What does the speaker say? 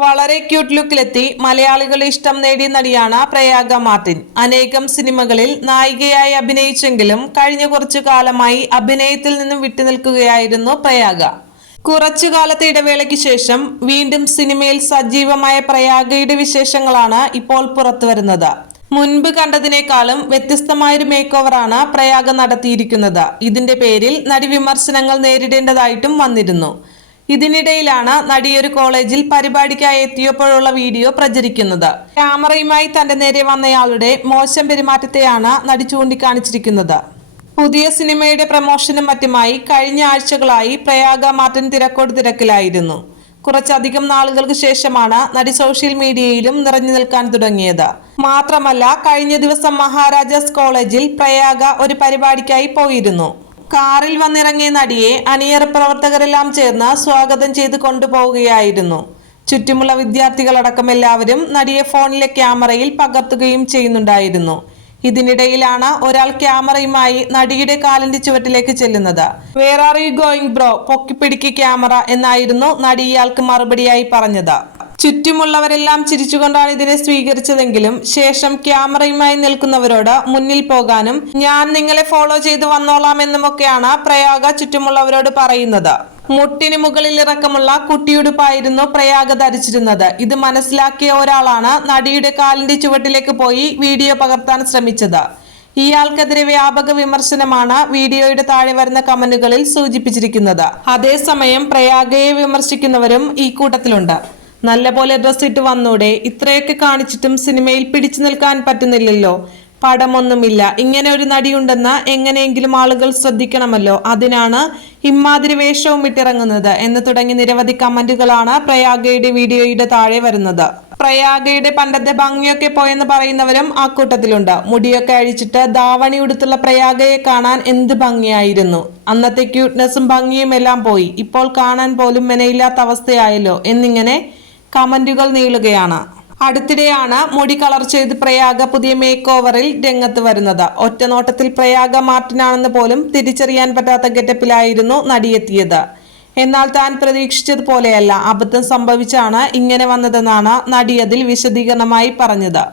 വളരെ ക്യൂട്ട് ലുക്കിലെത്തി മലയാളികളുടെ ഇഷ്ടം നേടിയ നടിയാണ് പ്രയാഗ മാർട്ടിൻ. അനേകം സിനിമകളിൽ നായികയായി അഭിനയിച്ചെങ്കിലും കഴിഞ്ഞ കുറച്ചു കാലമായി അഭിനയത്തിൽ നിന്നും വിട്ടുനിൽക്കുകയായിരുന്നു പ്രയാഗ. കുറച്ചു കാലത്തെ ഇടവേളയ്ക്ക് ശേഷം വീണ്ടും സിനിമയിൽ സജീവമായ പ്രയാഗയുടെ വിശേഷങ്ങളാണ് ഇപ്പോൾ പുറത്തുവരുന്നത് മുൻപ് കണ്ടതിനേക്കാളും വ്യത്യസ്തമായൊരു മേക്ക് ഓവറാണ് പ്രയാഗ നടത്തിയിരിക്കുന്നത്. ഇതിന്റെ പേരിൽ നടി വിമർശനങ്ങൾ നേരിടേണ്ടതായിട്ടും വന്നിരുന്നു. ഇതിനിടയിലാണ് നടി ഒരു കോളേജിൽ പരിപാടിക്കായി എത്തിയപ്പോഴുള്ള വീഡിയോ പ്രചരിക്കുന്നത്. ക്യാമറയുമായി തന്റെ നേരെ വന്നയാളുടെ മോശം പെരുമാറ്റത്തെയാണ് നടി ചൂണ്ടിക്കാണിച്ചിരിക്കുന്നത്. പുതിയ സിനിമയുടെ പ്രമോഷനും മറ്റുമായി കഴിഞ്ഞ ആഴ്ചകളായി പ്രയാഗ മാർട്ടിൻ തിരക്കോട് തിരക്കിലായിരുന്നു. കുറച്ചധികം നാളുകൾക്ക് ശേഷമാണ് നടി സോഷ്യൽ മീഡിയയിലും നിറഞ്ഞു നിൽക്കാൻ തുടങ്ങിയത്. മാത്രമല്ല കഴിഞ്ഞ ദിവസം മഹാരാജാസ് കോളേജിൽ പ്രയാഗ ഒരു പരിപാടിക്കായി പോയിരുന്നു. കാറിൽ വന്നിറങ്ങിയ നടിയെ അണിയറ പ്രവർത്തകരെല്ലാം ചേർന്ന് സ്വാഗതം ചെയ്ത് കൊണ്ടുപോവുകയായിരുന്നു. ചുറ്റുമുള്ള വിദ്യാർത്ഥികളടക്കം എല്ലാവരും നടിയെ ഫോണിലെ ക്യാമറയിൽ പകർത്തുകയും ചെയ്യുന്നുണ്ടായിരുന്നു. ഇതിനിടയിലാണ് ഒരാൾ ക്യാമറയുമായി നടിയുടെ കാലിന്റെ ചുവട്ടിലേക്ക് ചെല്ലുന്നത്. Where are you going bro പൊക്കിപ്പിടിക്ക് camera എന്നായിരുന്നു നടി ഇയാൾക്ക് മറുപടിയായി പറഞ്ഞത്. ചുറ്റുമുള്ളവരെല്ലാം ചിരിച്ചുകൊണ്ടാണ് ഇതിനെ സ്വീകരിച്ചതെങ്കിലും ശേഷം ക്യാമറയുമായി നിൽക്കുന്നവരോട് മുന്നിൽ പോകാനും ഞാൻ നിങ്ങളെ ഫോളോ ചെയ്ത് വന്നോളാം എന്നുമൊക്കെയാണ് പ്രയാഗ ചുറ്റുമുള്ളവരോട് പറയുന്നത്. മുട്ടിന് മുകളിൽ ഇറക്കമുള്ള കുട്ടിയുടുപ്പായിരുന്നു പ്രയാഗ ധരിച്ചിരുന്നത്. ഇത് മനസ്സിലാക്കിയ ഒരാളാണ് നടിയുടെ കാലിന്റെ ചുവട്ടിലേക്ക് പോയി വീഡിയോ പകർത്താൻ ശ്രമിച്ചത്. ഇയാൾക്കെതിരെ വ്യാപക വിമർശനമാണ് വീഡിയോയുടെ താഴെ വരുന്ന കമന്റുകളിൽ സൂചിപ്പിച്ചിരിക്കുന്നത്. അതേസമയം പ്രയാഗയെ വിമർശിക്കുന്നവരും ഈ കൂട്ടത്തിലുണ്ട്. നല്ലപോലെ ഡ്രസ് ഇട്ട് വന്നൂടെ. ഇത്രയൊക്കെ കാണിച്ചിട്ടും സിനിമയിൽ പിടിച്ചു നിൽക്കാൻ പറ്റുന്നില്ലല്ലോ. പടമൊന്നുമില്ല. ഇങ്ങനെ ഒരു നടിയുണ്ടെന്ന എങ്ങനെയെങ്കിലും ആളുകൾ ശ്രദ്ധിക്കണമല്ലോ. അതിനാണ് ഇമ്മാതിരി വേഷവും ഇട്ടിറങ്ങുന്നത്. എന്ന് തുടങ്ങി നിരവധി കമന്റുകളാണ് പ്രയാഗയുടെ വീഡിയോയുടെ താഴെ വരുന്നത്. പ്രയാഗയുടെ പണ്ടത്തെ ഭംഗിയൊക്കെ പോയെന്ന് പറയുന്നവരും ആ കൂട്ടത്തിലുണ്ട്. മുടിയൊക്കെ അഴിച്ചിട്ട് ധാവണി ഉടുത്തുള്ള പ്രയാഗയെ കാണാൻ എന്ത് ഭംഗിയായിരുന്നു. അന്നത്തെ ക്യൂട്ട്നെസ്സും ഭംഗിയും എല്ലാം പോയി. ഇപ്പോൾ കാണാൻ പോലും മെനയില്ലാത്ത അവസ്ഥയായല്ലോ. എന്നിങ്ങനെ കമന്റുകൾ നീളുകയാണ്. അടുത്തിടെയാണ് മുടി കളർ ചെയ്ത് പ്രയാഗ പുതിയ മേക്ക് ഓവറിൽ രംഗത്ത് വരുന്നത്. ഒറ്റനോട്ടത്തിൽ പ്രയാഗ മാർട്ടിനാണെന്ന് പോലും തിരിച്ചറിയാൻ പറ്റാത്ത ഗെറ്റപ്പിലായിരുന്നു നടിയെത്തിയത്. എന്നാൽ താൻ പ്രതീക്ഷിച്ചതുപോലെയല്ല അബദ്ധം സംഭവിച്ചാണ് ഇങ്ങനെ വന്നതെന്നാണ് നടി അതിൽ വിശദീകരണമായി പറഞ്ഞത്.